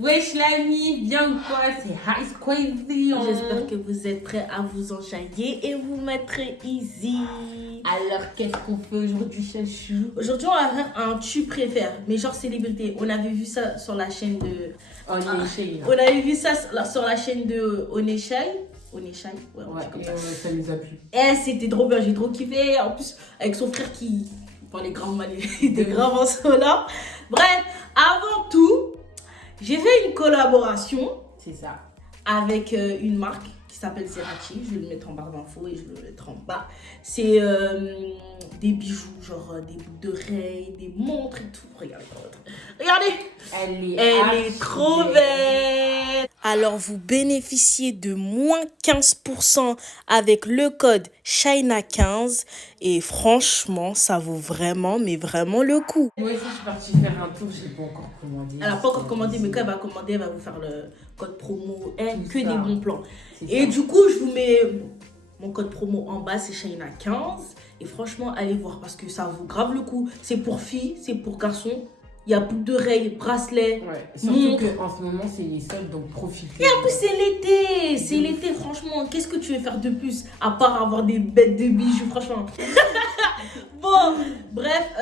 Wesh l'ami, bien ou quoi? C'est Ice Crazy. J'espère que vous êtes prêts à vous enjailler et vous mettre easy. Alors qu'est-ce qu'on fait aujourd'hui, chachou? Aujourd'hui, on va faire un tu préfères, mais genre célébrité. On avait vu ça sur la chaîne de... On avait vu ça sur la chaîne de Oneshai. Oneshai, ouais, comme ça nous a plu. Et c'était trop bien, j'ai trop kiffé. En plus, avec son frère qui parlait gravement des graves en cela. Bref, avant tout, j'ai fait une collaboration. C'est ça. Avec une marque qui s'appelle Zerachi. Je vais le mettre en barre d'infos et je vais le mettre en bas. C'est des bijoux, genre des boucles d'oreilles, des montres et tout. Regardez. Elle est trop belle. Alors, vous bénéficiez de moins 15% avec le code China15. Et franchement, ça vaut vraiment, mais vraiment le coup. Moi aussi, je suis partie faire un tour. Je n'ai pas encore commandé. Elle n'a pas encore commandé, mais quand elle va commander, elle va vous faire le code promo. Que des bons plans. Et du coup, je vous mets mon code promo en bas, c'est China15. Et franchement, allez voir parce que ça vaut grave le coup. C'est pour filles, c'est pour garçons. Il y a boucles d'oreilles, bracelets, surtout qu'en ce moment, c'est les soldes, donc profitez. Et en plus, c'est l'été. C'est l'été, franchement. Qu'est-ce que tu veux faire de plus à part avoir des bêtes de bijoux, franchement. Bon, bref,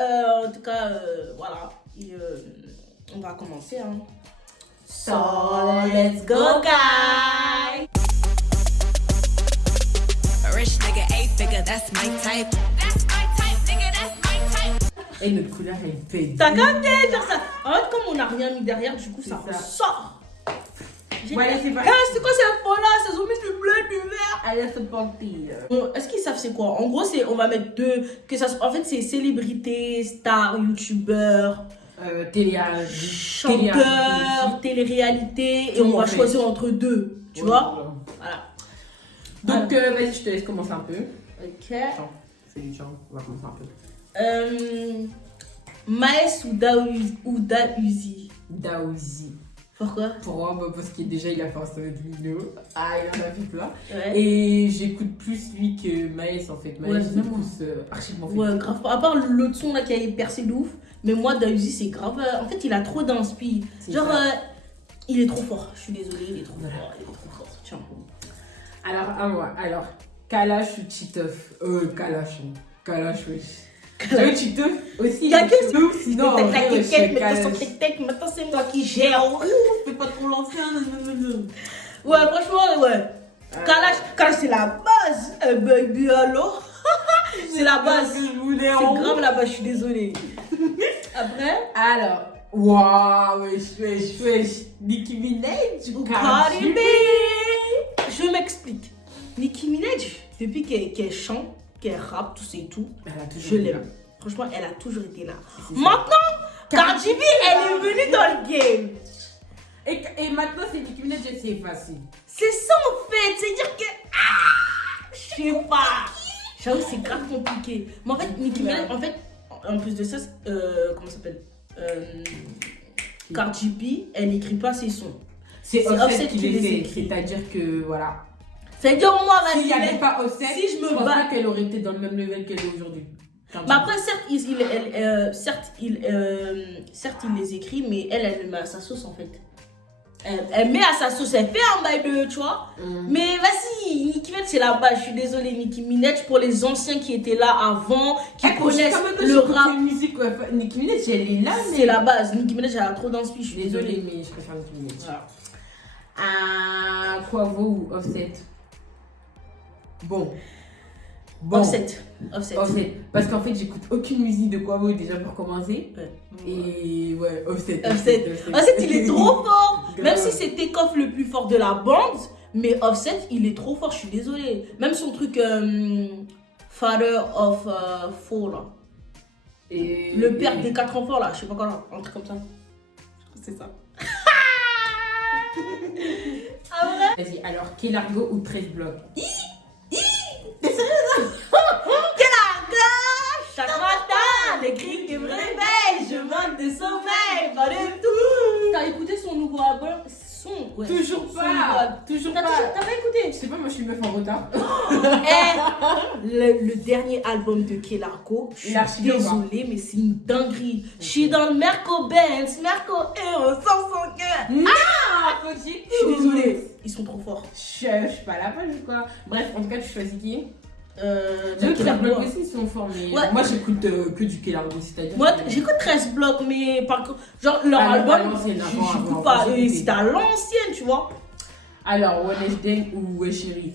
en tout cas, voilà. Et, on va commencer. Hein. So, let's go, guys. A rich nigga, 8-figure, that's my type. That's my type, nigga, that's my type. Et notre couleur, elle fait. T'as capté, genre ça. En fait, comme on n'a rien mis derrière, du coup, ça sort. Voilà, c'est pas. C'est quoi cette info-là? Ça se met du bleu, du vert. Allez, c'est parti. Bon, est-ce qu'ils savent c'est quoi? En gros, on va mettre deux. En fait, c'est célébrités, stars, youtubeurs. Chanteurs, télé-réalité. Et on va choisir entre deux. Tu vois? Voilà. Donc, vas-y, je te laisse commencer un peu. Ok. C'est du genre, on va commencer un peu. Maes ou Dahuzi? Dahuzi. Pourquoi? Pourquoi? Parce qu'il déjà il a fait un seul vidéo. Ah, il en a vu plein. Ouais. Et j'écoute plus lui que Maes en fait. Maes, c'est plus archivement fait. Ouais, grave. À part l'autre son là qui a percé de ouf. Mais moi, Dahuzi, c'est grave. En fait, il a trop d'inspi. Genre, il est trop fort. Je suis désolée, il est trop fort. Il est trop fort. Tiens. Alors, à moi. Alors, Kalash ou Titeuf? Kalash, wesh. Kalash, Titeuf aussi. Il y a que ça. Sinon, maintenant c'est moi qui gère. Fais pas trop l'ancien. Ouais, franchement, ouais. Kalash, c'est la base. Baby, alors. C'est la base. C'est grave la base, je suis désolée. Après? Alors, waouh, wesh. Nicki Minaj ou Cardi B? Je m'explique. Nicki Minaj, depuis qu'elle chante, qu'elle rappe, tout ça et tout, je l'aime. Franchement, elle a toujours été là. Maintenant, Cardi B, elle est venue dans le game. Et maintenant, c'est Nicki Minaj, c'est facile. C'est ça en fait, c'est-à-dire que... je sais pas. J'avoue, c'est grave compliqué. Mais en fait, Nicki Minaj, en plus de ça, comment ça s'appelle Cardi B, elle n'écrit pas ses sons. C'est Offset qui les écrit. C'est-à-dire que, voilà. C'est-à-dire, moi, s'il n'y avait pas Offset, si je me pense bats, pas qu'elle aurait été dans le même level qu'elle est aujourd'hui. Mais après, certes, il les écrit, mais elle le met à sa sauce en fait. Elle met à sa sauce, elle fait un bail de, tu vois. Mais vas-y, Nicki Minaj, c'est la base. Je suis désolée, Nicki Minaj, pour les anciens qui étaient là avant, qui connaissent le rap. Musique, Nicki Minaj, elle est là, mais c'est la base. Nicki Minaj, elle a trop d'inspi, je suis désolée. Mais je préfère Nicki Minaj. Voilà. Quavo ou Offset? Bon. Offset. Parce qu'en fait, j'écoute aucune musique de Quavo déjà pour commencer. Et ouais, Offset, il est trop fort. Même si c'est Takeoff le plus fort de la bande, mais Offset, il est trop fort, je suis désolée. Même son truc Father of Four là. Et le père des 4 enfants là, je sais pas quoi là, un truc comme ça. C'est ça. Vas-y, alors Kelargo ou 13 blocs? Chaque matin, les cris qui me réveillent, je manque de sommeil, pas de tout. T'as écouté son nouveau album? Toujours pas. T'as pas écouté? Je sais pas, moi je suis meuf en retard. Le dernier album de Kelargo, je suis désolée, mais c'est une dinguerie. Je suis dans le Merco Benz, Merco Hero 105. Ils sont trop forts. Je suis pas à la page ou quoi. Bref, en tout cas, tu choisis qui? Quel 13 blocs album? aussi, ils sont forts, mais Ouais. moi j'écoute que du Kellargo, c'est-à-dire. Moi, que- j'écoute 13 blocs, mais par contre, genre leur Ah, non, à album, l'ancienne, avant, j'écoute avant, pas. j'ai Et écouté. c'était à l'ancienne, tu vois. Alors, Wednesday ou Chéri?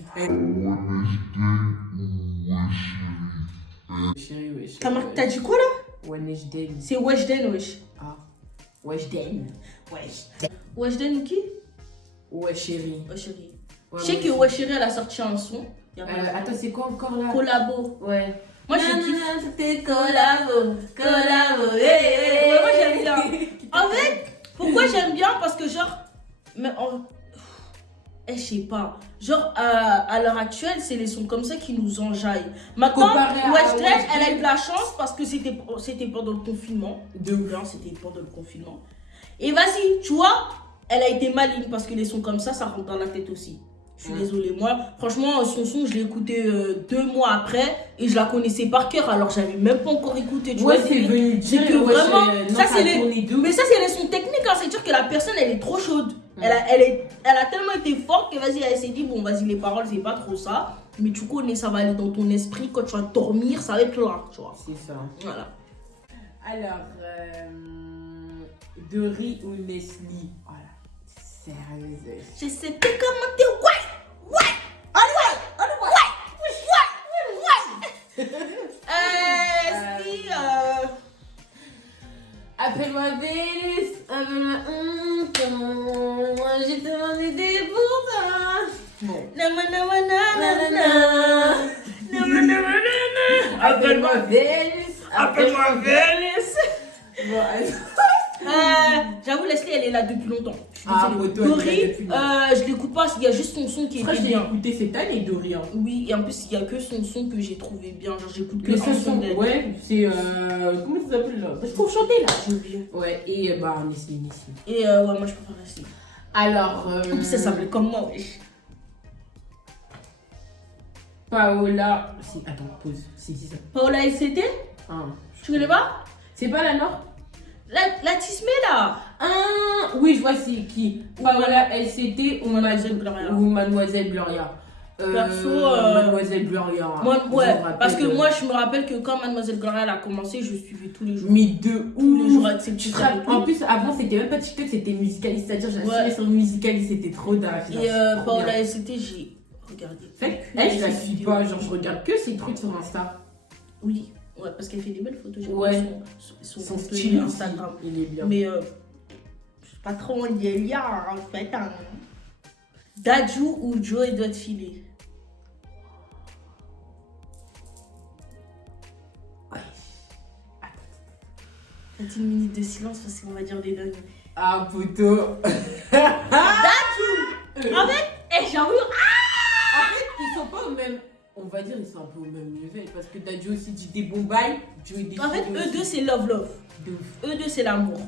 Chéri, wesh. T'as dit quoi là? Wednesday. C'est Weshden, wesh. Ah. Weshden. Wesh. Weshden ou qui? Ouais, Chéri. Wecherie. Ouais, Je sais que Wecherie, elle a sorti un son. Il y a pas longtemps. Attends, c'est quoi encore là? Collabo. Ouais. Moi, je kiffe. C'était collabo. Collabo. Ouais, moi, j'aime bien. En fait, pourquoi j'aime bien? Parce que genre, je sais pas. Genre, à l'heure actuelle, c'est les sons comme ça qui nous enjaillent. Maintenant, Comparé à Weshden, Weshden. elle a eu de la chance parce que c'était pendant le confinement. De ouf. Bien, c'était pendant le confinement. Et vas-y, tu vois, elle a été maligne parce que les sons comme ça rentre dans la tête aussi. Je suis désolée. Moi, franchement, son son, je l'ai écouté 2 mois après et je la connaissais par cœur. Alors, j'avais même pas encore écouté. Tu Ouais, vois, c'est venu c'est dire que vraiment, non, ça, c'est a tourné de ouf. mais ça, c'est les sons techniques. Hein. C'est-à-dire que la personne, elle est trop chaude. Elle a tellement été forte que vas-y, elle s'est dit, bon, vas-y, les paroles, c'est pas trop ça. Mais tu connais, ça va aller dans ton esprit. Quand tu vas dormir, ça va être là, tu vois. C'est ça. Voilà. Alors, Dory ou Leslie? Voilà. Sérieuse. Je sais pas comment t'es. Ouais. Si, Appelle-moi Vénus, appelle-moi j'ai demandé des pour toi. Bon. Appelle-moi Vénus, appelle-moi Vénus. Bon, J'avoue, Leslie, elle est là depuis longtemps. Je suis Ah, désolée. Poto, elle est là Dory, depuis longtemps. je l'écoute pas, il y a juste son son qui je crois est que j'ai bien. écouté cette année, Dory. Hein. Oui, et en plus, il y a que son son que j'ai trouvé bien. Genre, j'écoute que Le un son, son d'elle. ouais, c'est. Comment ça s'appelle là? Parce qu'on chanter là. J'ai oublié. Ouais, et bah, Leslie. Et ouais, moi, je préfère Leslie. Alors. En plus, ça s'appelait comme moi, wesh. Paola. Si, attends, pause. C'est qui ça? Paola LCT, Ah. tu connais pas? C'est pas la Nord? La Tismé, là. Ah, oui, je vois c'est qui. Paola LCT ou Mademoiselle Gloria. Ou Mademoiselle Gloria. Perso, Mademoiselle Gloria. Moi, Je ouais, me rappelle parce que moi, je me rappelle que quand Mademoiselle Gloria elle a commencé, je suivais tous les jours. Mais de Tous les jours ouf. avec ses petits Tu te frères et rappelles- tout. En plus, avant, c'était même pas TikTok, c'était Musicalis. C'est-à-dire, j'ai Ouais. suivi sur Musicalis, c'était trop dingue. Et Paola LCT, j'ai regardé. En fait, elle, je la suis pas. Genre, je regarde que ses trucs sur Insta. Oui, ouais, parce qu'elle fait des belles photos. J'aime Ouais. bien son Son contenu style Instagram. aussi, il est bien. Mais je sais pas trop en délire en fait. Hein. Dadju ou Joe et doit te filer. Ouais. Faites une minute de silence parce qu'on va dire des dingues. Ah, poteau. Dadju. En fait, j'avoue. En fait, ils sont pas au même. On va dire, ils sont un peu au même level. Parce que Dadju aussi dit des bons bails. Joe des En fait, filles eux aussi. deux, c'est love. De ouf. Eux deux, c'est l'amour.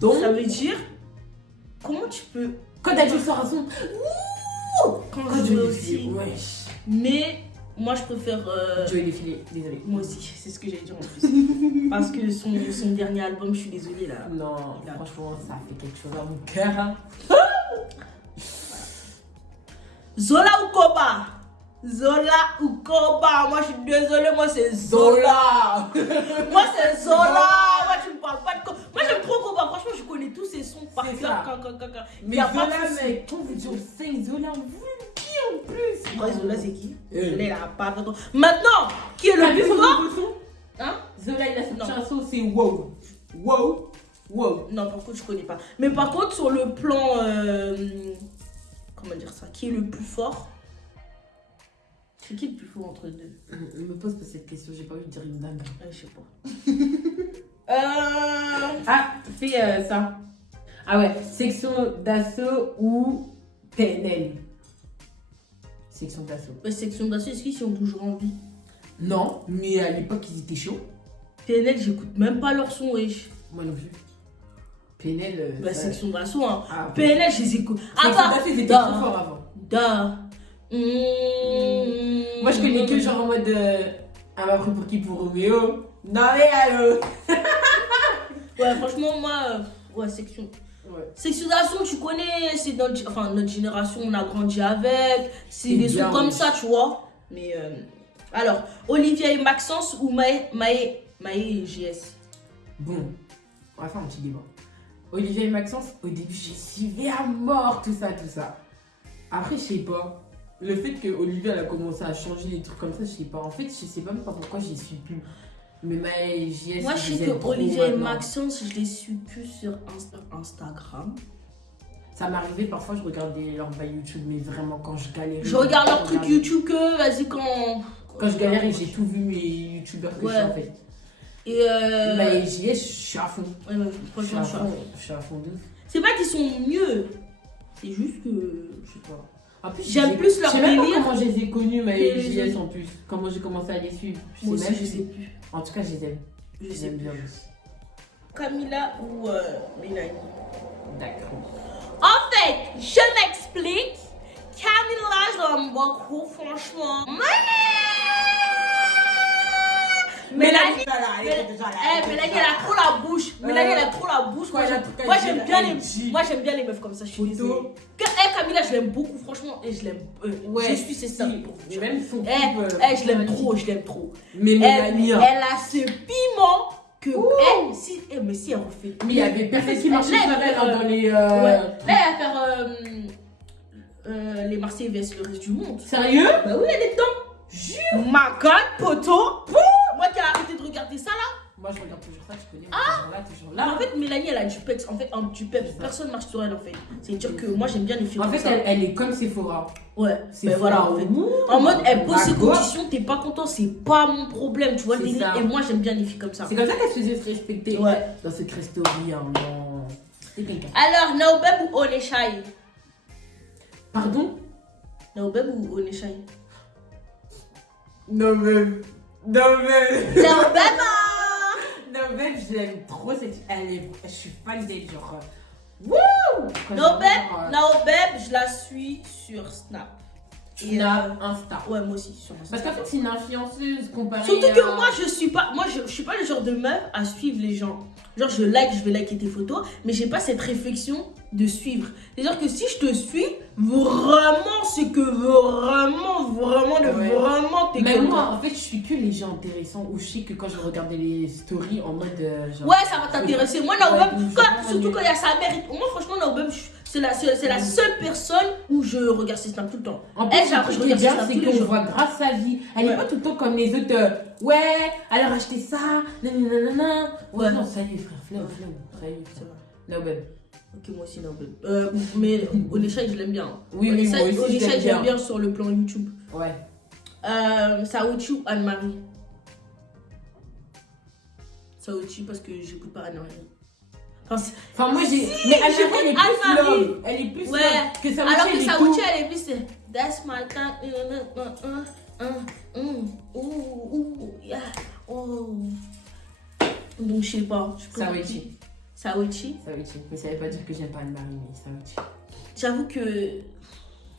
Donc, Ça veut dire, comment tu peux. quand Dadju sort un son. Quand Quand je Joe veux des filles. aussi. Wesh. Mais moi, je préfère. Joe des filles, désolé. Moi aussi, c'est ce que j'allais dire en plus. Parce que son dernier album, je suis désolée là. Non, Là. franchement, ça a fait quelque chose dans mon cœur. Hein. Zola ou Koba? Zola ou Koba? Moi, je suis désolée, moi, c'est Zola. Moi, c'est Zola. Moi, tu me parles pas de Koba. Moi, j'aime trop Koba. Franchement, je connais tous ses sons par C'est cœur. ça. Mais Y a pas de Zola, souci. mec, quand vous dites 5 Zola, on vous le dit en plus. Ouais, Zola, c'est qui? Euh. Zola, il a pas de. Maintenant, qui est T'as le vu plus son fort? nouveau son? Hein? Zola, il a sorti Non. un son, c'est wow. Wow. Wow. Non, par contre, je connais pas. Mais par contre, sur le plan. Comment dire ça? Qui est le plus fort? C'est qui le plus fort entre deux? Me pose pas cette question, j'ai pas envie de dire une dingue. Je sais pas. Ah, fais ça. Ah ouais, section d'assaut ou PNL? Section d'assaut. Ouais, section d'assaut, est-ce qu'ils sont toujours en vie? Non, mais à l'époque, ils étaient chauds. PNL, j'écoute même pas leur son, wesh. Moi non plus. PNL. Bah, section d'assaut, hein. Ah, ok. PNL, je les écoute. Section Attends, d'assaut, ils étaient Da. trop forts avant. Da. Moi, je connais que genre en mode. Elle m'a pris pour qui? Pour Roméo? Non, mais allô. Ouais, franchement, moi, ouais, section. Ouais. Sexualisation, tu connais, c'est notre génération, on a grandi avec, c'est des bien, trucs comme oui. ça, tu vois. Mais alors, Olivia et Maxence ou Maë et GS? Bon, on va faire un petit débat. Olivier et Maxence, au début, j'ai suivi à mort tout ça. Après, je sais pas. Le fait que Olivier elle a commencé à changer des trucs comme ça, je sais pas. En fait, je sais même pas pourquoi j'y suis plus. Mais Maë et JS, Moi, je sais que Olivia et Maxence, je les suis plus sur Instagram. Ça m'arrivait parfois, je regardais leur bail YouTube, mais vraiment quand je galérais. Je regarde leurs trucs YouTube que, vas-y, quand je galérais, j'ai tout vu mes youtubeurs que je suis en fait. Et Maë et JS, je suis à fond. Ouais, franchement, Je suis à fond de ouf. c'est pas qu'ils sont mieux, c'est juste que. Je sais pas. En plus, J'aime plus leur je sais même pas délire. comment je les ai connus, Maë et que les JS en plus. Comment j'ai commencé à les suivre. Moi Je sais aussi, même je sais plus. En tout cas, je les aime. Je Je les sais aime plus. bien aussi. Camilla ou Mélanie? D'accord. En fait, je m'explique. Camilla, je l'aime beaucoup, franchement. Mélanie, Mélanie, elle a trop la bouche. Mélanie, elle a trop la bouche. Moi, j'aime bien les meufs comme ça. Je suis désolée. Camilla, je l'aime beaucoup, franchement. Et je l'aime. Je suis ses sœurs. Même son Je l'aime trop, je l'aime trop. Mais Mélanie. Elle a ce piment que mais si elle refait. Mais il y avait personne qui marchait sur elle dans les. Là, elle va faire les Marseillais vs le reste du monde. Sérieux? Bah oui, elle est dedans. Jure. Ma god, poteau. Moi qui ai arrêté de regarder ça là. Moi, je regarde toujours ça, tu connais. Toujours Mais là. en fait, Mélanie, elle a du peps. En fait, du peps. Personne marche sur elle en fait. C'est-à-dire que moi, j'aime bien les filles En comme fait, ça. elle est comme Sephora. Ouais, Sephora, voilà en fait. ouh. En mode, elle pose ses D'accord. conditions, t'es pas content, c'est pas mon problème, tu vois le C'est délire. ça. Et moi, j'aime bien les filles comme ça. C'est comme ça qu'elle se faisait se respecter. Ouais. Dans ce Story, hein, non. C'est quelqu'un. Alors, Naobeb ou Oneshai? Pardon? Naobeb ou Oneshai? Non, même. Naobeb. Non, même, je l'aime trop. Je suis fan d'elle, genre. Wouh! Naobeb, je la suis sur Snap. Snap, Insta. Ouais, moi aussi sur Insta. Parce qu'en fait, c'est une influenceuse comparée. Surtout que moi, je suis pas le genre de meuf à suivre les gens. Genre, je vais liker tes photos, mais j'ai pas cette réflexion de suivre. C'est-à-dire que si je te suis, vraiment, c'est que vraiment t'es Mais comme moi, moi. en fait, je suis que les gens intéressants. Ou je sais que quand je regardais les stories en mode. Genre, Ouais, ça va t'intéresser. Moi, Naobeb, Ouais, surtout quand il y a sa mère. Moi, franchement, Naobeb, c'est la seule personne où je regarde ses snaps tout le temps. En plus, Elle, ce après, qui je est regarde bien, ses snaps c'est tous les qu'on jours. voit grâce sa vie. Elle n'est Ouais. pas tout le temps comme les autres. Ouais, alors acheter ça, nanana. Ouais, Ouais. non, salut frère, flemme. Salut. C'est vrai. No, babe. Ok, moi aussi, Naobeb. Mais Oneshai, je l'aime bien. Oui, moi aussi, je Oneshai, l'aime j'aime bien. bien sur le plan YouTube. Ouais. Saouchi ou Anne-Marie? Saouchi parce que j'écoute pas Anne-Marie. Enfin, moi, j'ai. Si, mais Anne-Marie, elle est plus Anne-Marie. love. Elle est plus Ouais. love que ça. Alors que Saouchi, elle est plus That's my time. Yeah. Oh. Donc, je sais pas. Saouchi. Saouchi. Mais ça veut pas dire que j'aime pas Anne-Marie, mais Saouchi. J'avoue que.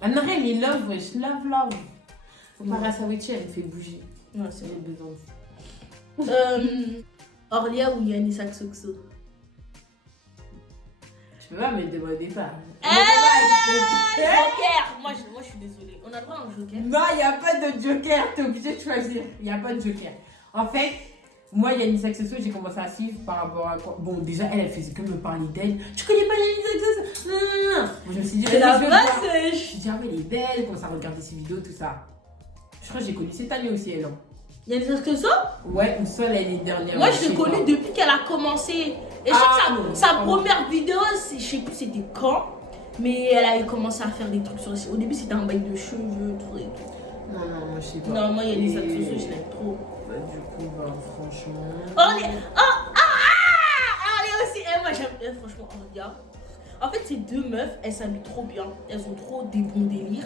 Anne-Marie, elle est love, wesh. Love. Comparé à Saouchi, elle me fait bouger. Non, c'est J'ai besoin. Orlia ou Yannis Saxoxo? Je peux pas me demander pas. Joker. Moi, je suis désolée. On a le droit à un joker? Non, il n'y a pas de joker, t'es obligé de choisir. Il n'y a pas de joker. En fait, moi, Yannis Accessoire, j'ai commencé à suivre par rapport à quoi. Bon, déjà, elle faisait que me parler d'elle. Tu connais pas Yannis Accessoire? Non. Moi, je me suis dit, C'est la vas-y, je vais base. voir. Je me suis dit, ah ouais, elle est belle, commence à regarder ses vidéos, tout ça. Je crois que j'ai connu cette année aussi, elle. Hein. Yannis Saxoxo? Ouais, une seule l'année dernière. Moi, ouais, je l'ai sais connue pas. depuis qu'elle a commencé. Et je Ah, sais non, que sa non. première vidéo, je sais plus c'était quand, mais elle avait commencé à faire des trucs sur. Au début, c'était un bail de cheveux, tout et tout. Non, moi, je sais pas. Non, moi, Yannis Et- Saxoxo, je l'aime trop. Bah, du coup, bah, franchement. Orlia! Orlia aussi! Moi, j'aime bien, franchement, Orlia. En fait, ces deux meufs, elles s'habillent trop bien. Elles ont trop des bons délires.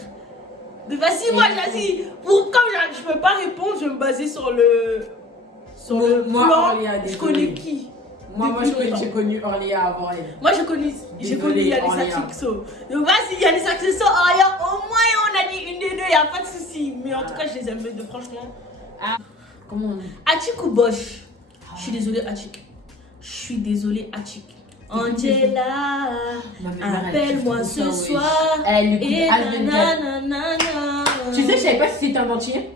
Mais vas-y, moi, vas-y. Comme je peux pas répondre, je vais me baser sur le. Sur le Moi, plan. Orlia, Je désolée. connais qui? Moi, Depuis longtemps. j'ai connu Orléa avant elle. Moi, j'ai connu Yannis Orlia. Saxoxo. Donc, vas-y, Yannis Saxoxo, Orlia, au moins, on a dit une des deux, il n'y a pas de souci. Mais en tout cas, je les aime les deux, franchement. Comment on dit? Attic ou Bosch? Je suis désolée, Attic. Je suis désolée, Attic. Angela, Ma mère, elle appelle-moi kiffe ce trop ça, ouais. soir. Elle écoute Et H24. nanana. Tu sais, je savais pas si c'était un entier.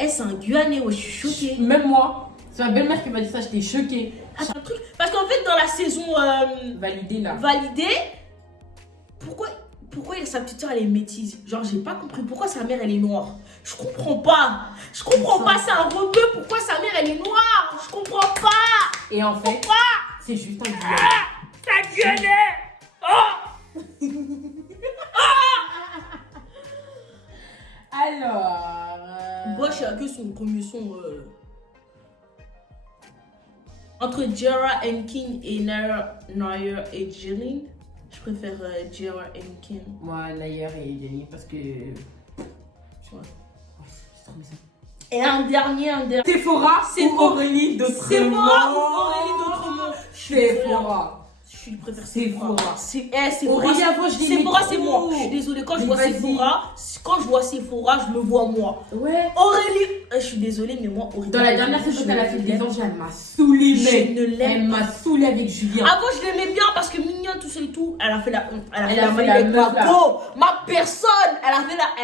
Eh, c'est un Guyanais, ouais, je suis choquée. Même moi. C'est ma belle-mère qui m'a dit ça, j'étais choquée. Attends, un truc. Parce qu'en fait, dans la saison Validé là. validée, pourquoi sa petite soeur elle est métisse? Genre, j'ai pas compris pourquoi sa mère elle est noire. Je comprends pas. Je comprends pas, c'est un rebeu. Pourquoi sa mère elle est noire? Je comprends pas. Et en fait, Pourquoi? c'est juste un Guyanais. Ça gueulait. Oh! Alors. Moi, je sais que son premier son. Entre Jara King et Naya et Jillian, je préfère Jara King. Moi, Nayer et Yanni, parce que. Tu vois. C'est trop bizarre. Et un dernier. Sephora, Sephora. Aurélie D'Autremont. Sephora ou Aurélie D'Autremont? Sephora. Je préfère Sephora. Sephora. Aurélie, avant, je l'aimais Sephora, c'est trop. moi. Je suis désolée, quand je vois Vas-y. Sephora, je me vois moi. Ouais. Aurélie, je suis désolée, mais moi, Aurélie. Dans la dernière saison je qu'elle a fait des l'aime. anges, elle m'a saoulée, Je mec. ne l'aime Elle m'a saoulée avec Julien. Avant, je l'aimais bien parce que mignonne, tout ça et tout. Elle a fait la Elle a fait maline la avec meuf, là. Margot. Ma personne, elle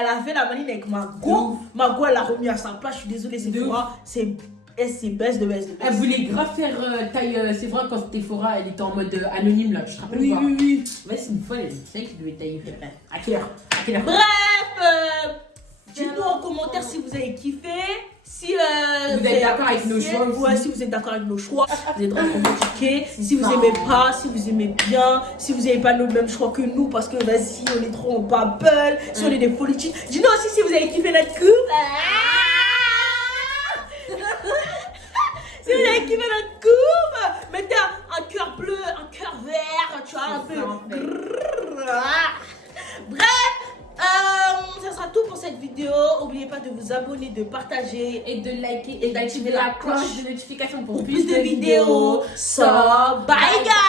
a fait la maline avec De Margot. ouf. Margot, elle l'a remis à sa place. Je suis désolée, De Sephora. C'est baisse de baisse de Elle baisse. voulait grave faire taille Sephora quand Sephora, elle était en mode anonyme là, tu te rappelles Oui, pas? oui. Ouais, c'est une folle, elle savait qu'il devait tailler. Bref, à quelle heure? À quelle heure? Bref, dites-nous en commentaire si vous avez kiffé. Si Vous êtes d'accord avec nos choix aussi. Ouais, si vous êtes d'accord avec nos choix, vous êtes vraiment critiqués. Si vous ça. aimez pas, si vous aimez bien, si vous n'avez pas le même choix que nous, parce que vas-y, on est trop en bubble, si on est des politiques. Dites-nous aussi si vous avez kiffé notre coupe. Si vous avez kiffé notre coupe, mettez un cœur bleu, un cœur vert, tu vois, un peu. ça, en fait. Bref, ça sera tout pour cette vidéo. N'oubliez pas de vous abonner, de partager Et de liker et d'activer la cloche de notification pour pour plus de vidéos. So, bye guys!